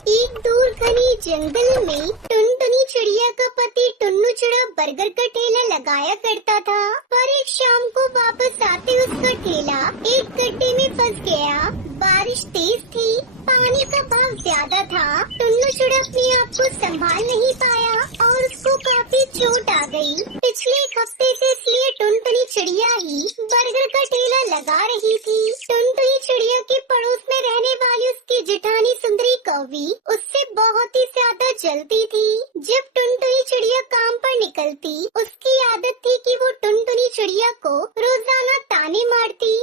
एक दूर घने जंगल में टुनटुनी चिड़िया का पति टुन्नू चिड़ा बर्गर का ठेला लगाया करता था। पर एक शाम को वापस आते उसका ठेला एक गड्ढे में फंस गया। बारिश तेज थी, पानी का बहाव ज्यादा था। टुन्नू चिड़ा अपने आप को संभाल नहीं पाया और उसको काफी चोट आ गई। पिछले एक हफ्ते से इसलिए टुनटुनी चिड़िया ही बर्गर का ठेला लगा रही थी। टुनटुनी चिड़िया के पड़ोस में रहने वाली उसकी जेठानी सुंदरी कौवी उससे बहुत ही ज्यादा जलती थी। जब टुनटुनी चिड़िया काम पर निकलती, उसकी आदत थी कि वो टुनटुनी चिड़िया को रोजाना ताने मारती।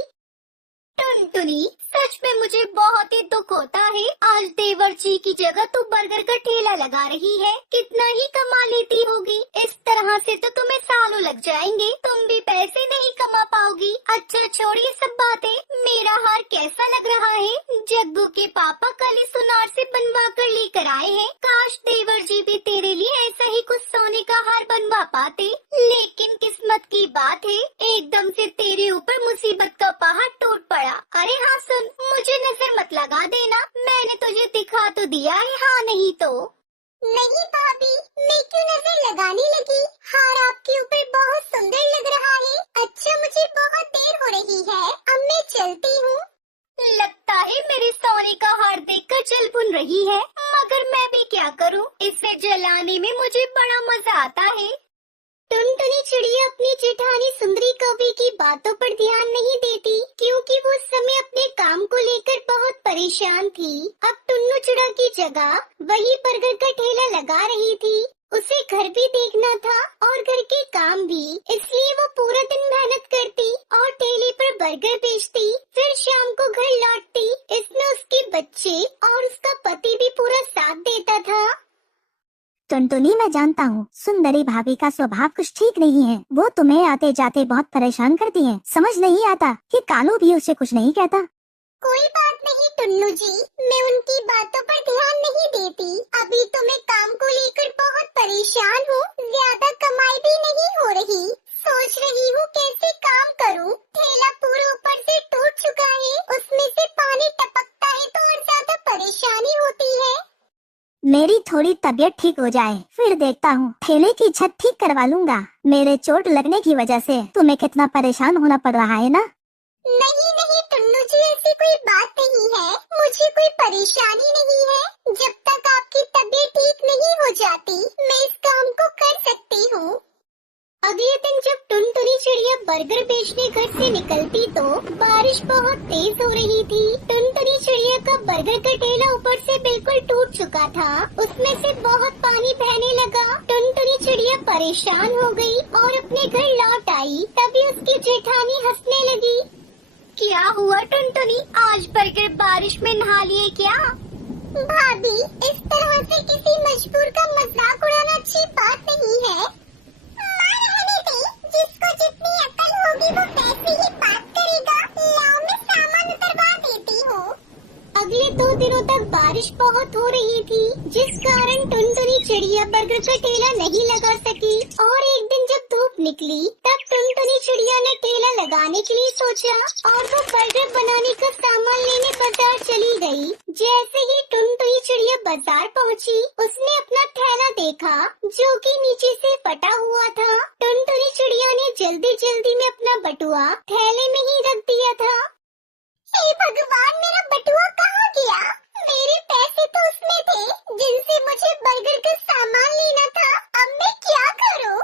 टुनटुनी, सच में मुझे बहुत ही दुख होता है। आज देवर जी की जगह तू बर्गर का ठेला लगा रही है। कितना ही कमा लेती होगी। इस तरह से तो तुम्हें सालों लग जाएंगे, तुम भी पैसे नहीं कमा पाओगी। अच्छा छोड़िए सब बातें, मेरा हार कैसा लग रहा है? जग्गू के पापा कल ही सुनार से बनवा कर लेकर आए हैं। काश देवर जी भी तेरे लिए ऐसा ही कुछ सोने का हार बनवा पाते। लेकिन किस्मत की बात है, एकदम से तेरे ऊपर मुसीबत का पहाड़ टूट पड़ा। अरे हाँ सुन, मुझे नजर मत लगा देना, मैंने तुझे दिखा तो दिया है, हाँ नहीं तो। नहीं भाभी, मैं क्यों नजर लगाने लगी? हार आपके ऊपर बहुत सुंदर लग रहा है। अच्छा मुझे बहुत देर हो रही है, अब मैं चलती हूँ। लगता है मेरे सोने का हार देखकर जल भुन रही है, मगर मैं भी क्या करूँ, इसे जलाने में मुझे बड़ा मजा आता है। टुनटुनी चिड़िया अपनी जेठानी सुंदरी कौवी की बातों पर ध्यान नहीं देती, क्योंकि वो उस समय अपने काम को लेकर बहुत परेशान थी। अब टुन्नू चिड़ा की जगह वही बर्गर का ठेला लगा रही थी। उसे घर भी देखना था और घर के काम भी, इसलिए वो पूरा दिन मेहनत करती और ठेले पर बर्गर बेचती, फिर शाम को घर लौटती। इसमें उसके बच्चे और उसका पति भी पूरा साथ देता था। टुनटुनी, मैं जानता हूँ सुंदरी भाभी का स्वभाव कुछ ठीक नहीं है। वो तुम्हें आते जाते बहुत परेशान करती है। समझ नहीं आता कि कालू भी उसे कुछ नहीं कहता। कोई बात नहीं टुन्नू जी, मैं उनकी बातों पर ध्यान नहीं देती। अभी तो मैं काम को लेकर बहुत परेशान हूँ, ज्यादा कमाई भी नहीं हो रही। सोच रही हूँ कैसे काम करूँ। ठेला पूरे ऊपर से टूट चुका है, उसमें से पानी टपकता है तो और ज्यादा परेशानी होती है। मेरी थोड़ी तबीयत ठीक हो जाए, फिर देखता हूँ। ठेले की छत ठीक करवा लूंगा। मेरे चोट लगने की वजह से तुम्हें कितना परेशान होना पड़ रहा है ना? नहीं नहीं टुन्नू जी, ऐसी कोई बात नहीं है, मुझे कोई परेशानी नहीं है। जब तक आपकी तबीयत ठीक नहीं हो जाती, मैं इस काम को कर सकती हूँ। अगले दिन जब टुनटुनी चिड़िया बर्गर बेचने घर से निकलती तो बारिश बहुत तेज हो रही थी। टुनटुनी चिड़िया का बर्गर का ठेला ऊपर से बिल्कुल टूट चुका था, उसमें से बहुत पानी बहने लगा। टुनटुनी चिड़िया परेशान हो गई और अपने घर लौट आई। तभी उसकी जेठानी हंसने लगी। क्या हुआ टुनटुनी, आज बर्गर बारिश में नहा लिए क्या? भाभी, इस तरह से किसी मजबूर का मजाक उड़ाना अच्छी बात नहीं है। जिसको जितनी अकल होगी वो वैसे ही बात करेगा। लाओ मैं सामान उतरवा देती हूँ। अगले 2 दिनों तक बारिश बहुत हो रही थी, जिस कारण टुनटुनी चिड़िया बर्गर का ठेला नहीं लगा सकी। और एक दिन जब धूप निकली, तब टुनटुनी चिड़िया ने ठेला लगाने के लिए सोचा और वो बर्गर बनाने का सामान लेने बाजार चली गई। जैसे ही टुनटुनी चिड़िया बाजार पहुंची, उसने अपना थैला देखा जो कि नीचे से फटा हुआ था। टुनटुनी चिड़िया ने जल्दी जल्दी में अपना बटुआ थैले में ही रख दिया था। हे भगवान, मेरा बटुआ कहाँ गया? मेरे पैसे तो उसमें थे जिनसे मुझे बर्गर का सामान लेना था। अब मैं क्या करूँ?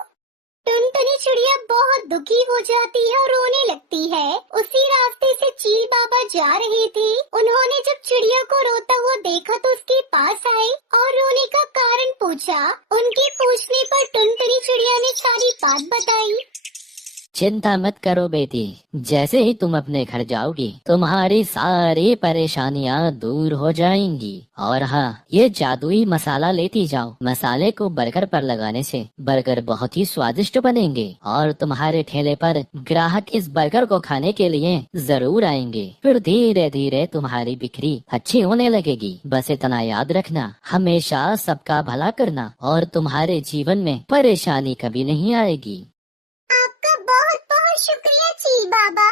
टुनटुनी चिड़िया बहुत दुखी हो जाती है और रोने लगती है। उसी रास्ते से चील बाबा जा रहे थे। उन्होंने जब चिड़िया को रोता हुआ देखा तो उसके पास आए और रोने का कारण पूछा। उनके पूछने पर टुनटुनी चिड़िया ने सारी बात बताई। चिंता मत करो बेटी, जैसे ही तुम अपने घर जाओगी तुम्हारी सारी परेशानियाँ दूर हो जाएंगी। और हाँ, ये जादुई मसाला लेती जाओ। मसाले को बर्गर पर लगाने से बर्गर बहुत ही स्वादिष्ट बनेंगे और तुम्हारे ठेले पर ग्राहक इस बर्गर को खाने के लिए जरूर आएंगे। फिर धीरे धीरे तुम्हारी बिक्री अच्छी होने लगेगी। बस इतना याद रखना, हमेशा सबका भला करना और तुम्हारे जीवन में परेशानी कभी नहीं आएगी। आपका बहुत बहुत शुक्रिया चील बाबा।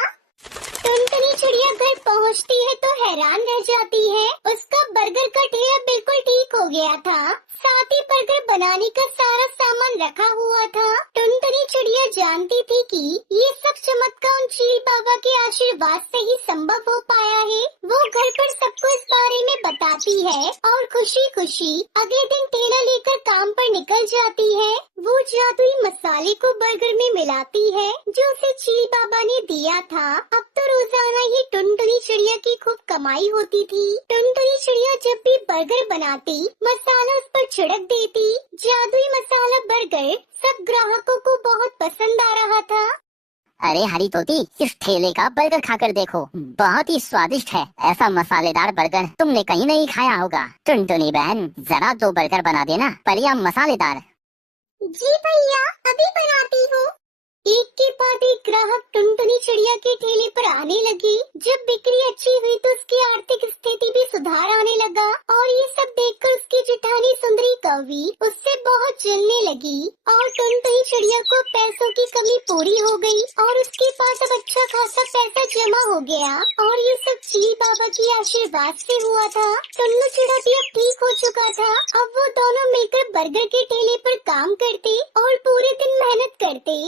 टुनटुनी चिड़िया घर पहुंचती है तो हैरान रह जाती है। उसका बर्गर का ठेला बिल्कुल ठीक गया था। साथ ही बर्गर बनाने का सारा सामान रखा हुआ था। टुनटुनी चिड़िया जानती थी कि ये सब चमत्कार उन चील बाबा के आशीर्वाद से ही संभव हो पाया है। वो घर पर सबको इस बारे में बताती है और खुशी खुशी अगले दिन ठेला लेकर काम पर निकल जाती है। वो जादुई मसाले को बर्गर में मिलाती है जो उसे चील बाबा ने दिया था। अब तो रोजाना ये टुनटुनी चिड़िया की खूब कमाई होती थी। टुनटुनी चिड़िया जब भी बर्गर बनाती मसाला उस पर छिड़क देती। जादुई मसाला बर्गर सब ग्राहकों को बहुत पसंद आ रहा था। अरे हरी तोती, इस ठेले का बर्गर खाकर देखो, बहुत ही स्वादिष्ट है। ऐसा मसालेदार बर्गर तुमने कहीं नहीं खाया होगा। टुनटुनी बहन, जरा 2 बर्गर बना देना, पर यह मसालेदार। जी भैया, अभी बनाती हूँ। एक के बाद एक ग्राहक टुनटुनी चिड़िया के ठेले पर आने लगे। जब बिक्री अच्छी हुई तो उसकी आर्थिक स्थिति भी सुधार आने लगा और ये सब देखकर उसकी जेठानी सुंदरी कौवी उससे बहुत जलने लगी। और टुनटुनी चिड़िया को पैसों की कमी पूरी हो गई और उसके पास अब अच्छा खासा पैसा जमा हो गया। और ये सब चील बाबा की आशीर्वाद से हुआ था। टुन्नू चिड़ा भी अब ठीक हो चुका था। अब वो दोनों मिलकर बर्गर के ठेले पर काम करते और पूरे दिन मेहनत करते।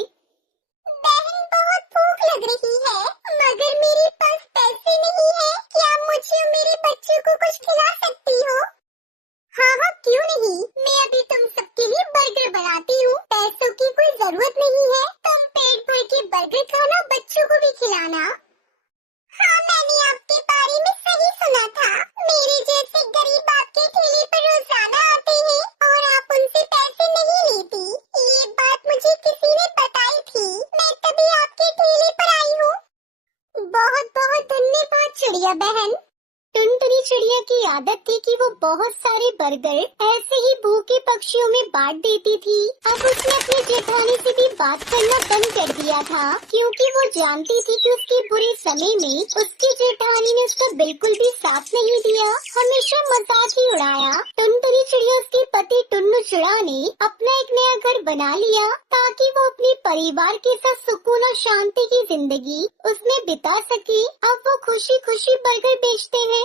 बहन, बहुत भूख लग रही है मगर मेरे पास पैसे नहीं है। क्या मुझे और मेरे बच्चों को कुछ खिला सकती हो? हाँ हाँ, क्यों नहीं। मैं अभी तुम सबके लिए बर्गर बनाती हूँ। पैसों की कोई जरूरत नहीं है। तुम पेट भर के बर्गर खाना, बच्चों को भी खिलाना। हाँ, मैंने आपके बारे में सही सुना था। मेरे जैसे गरीब आपके ठेले पर रोजाना आते हैं और आप उनसे पैसे नहीं लेती। ये बात मुझे किसी ने बताई थी। मैं तभी आपके ठेले पर आई हूँ। बहुत बहुत धन्यवाद चिड़िया बहन। टुनटुनी चिड़िया की आदत थी कि वो बहुत सारे बर्गर ऐसे ही भूखे पक्षियों में बांट देती थी। अब उसने अपनी जेठानी से भी बात करना बंद कर दिया था क्योंकि वो जानती थी कि उसके बुरे समय में उसकी जेठानी ने उसका बिल्कुल भी साथ नहीं दिया, हमेशा मजाक ही उड़ाया। टुनटुनी चिड़िया उसके पति टुन्नू चिड़ा ने अपना एक नया घर बना लिया ताकि वो अपने परिवार के साथ सुकून और शांति की जिंदगी उसमें बिता सके। अब वो खुशी खुशी बर्गर बेचते हैं।